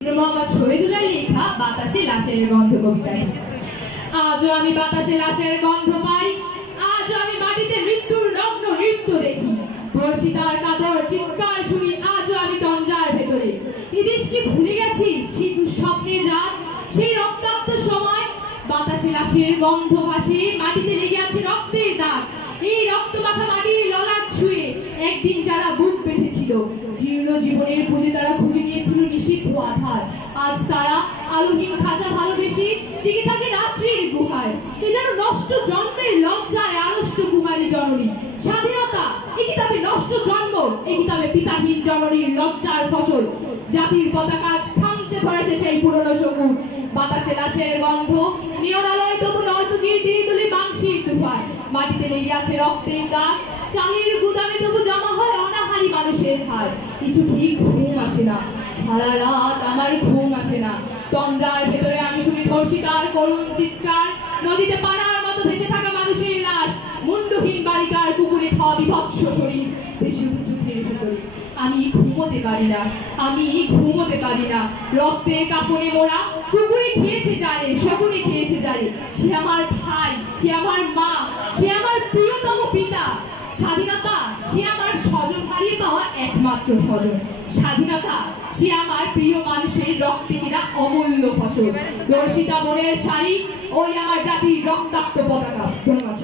মোহাম্মদ শহীদুল্লাহ লেখা বাতাসে লাশের গন্ধ কবিতা। আজও আমি বাতাসে লাশের গন্ধ পাই, আজও আমি মাটিতে মৃত্যুর নগ্ন নৃত্য দেখি, বর্ষিতার কাতর চিৎকার শুনি আজও আমি তন্দ্রার ভেতরে। এই দেশ কি ভুলে গেছি সেই দুঃস্বপ্নের রাত, সেই রক্তাক্ত সময়? বাতাসে লাশের গন্ধ ভাসে, মাটিতে লেগে আছে রক্তের দাগ। এই রক্ত মাখা মাটির ললাট ছুঁয়ে একদিন যারা বুক বেঁধেছিল, জীর্ণ জীবনের পুঁজে তারা খুঁজে নিয়েছিল নিষিদ্ধ আধার। আজ তারা আলোহীন খাঁচা ভালোবেসে জেগে থাকে রাত্রির গুহায়। সে যেন নষ্ট জন্মের লজ্জায় আড়ষ্ট কুমারী জননী। স্বাধীনতা একই তবে নষ্ট জন্ম, একই তবে পিতাহীন জননীর লজ্জার ফসল। জাতির পতাকা খামচে ধরেছে সেই পুরনো সবুজ। বাতাসে লাশের গন্ধ, নিয়নালয় তবু নর্তকীর দিয়ে তুলে বাংশির তুফান। মাটিতে লেগে আছে রক্তের দাগ, চালের গুদামে তবু জমা হয় অনাহারী মানুষের হার। কিছু ঠিক ঘুম আসে না, সারা রাত আমার ঘুম আসে না। তন্দ্রার ভেতরে আমি শুনি ধর্ষিতার করুণ চিৎকার, নদীতে পানার মতো ভেসে থাকা মানুষের লাশ, মুন্ডহীন বালিকার কুকুরে খাওয়া বিভৎস শরীর ভেসে উঠেছে ভেতরে। আমি ঘুমোতে পারি না, আমি ঘুমোতে পারি না। রক্তের কাপড়ে মোড়া কুকুরে খেয়েছে জারে, শকুনে খেয়েছে জারে। সে আমার ভাই, সে আমার মা, সে আমার প্রিয়তম পিতা। স্বাধীনতা সে আমার স্বজন হারিয়ে পাওয়া একমাত্র স্বজন। স্বাধীনতা সে আমার প্রিয় মানুষের রক্তে কিনা অমূল্য ফসল। দর্শিতা মনের শাড়ি, ওই আমার জাতির রক্তাক্ত পতাকা। ধন্যবাদ।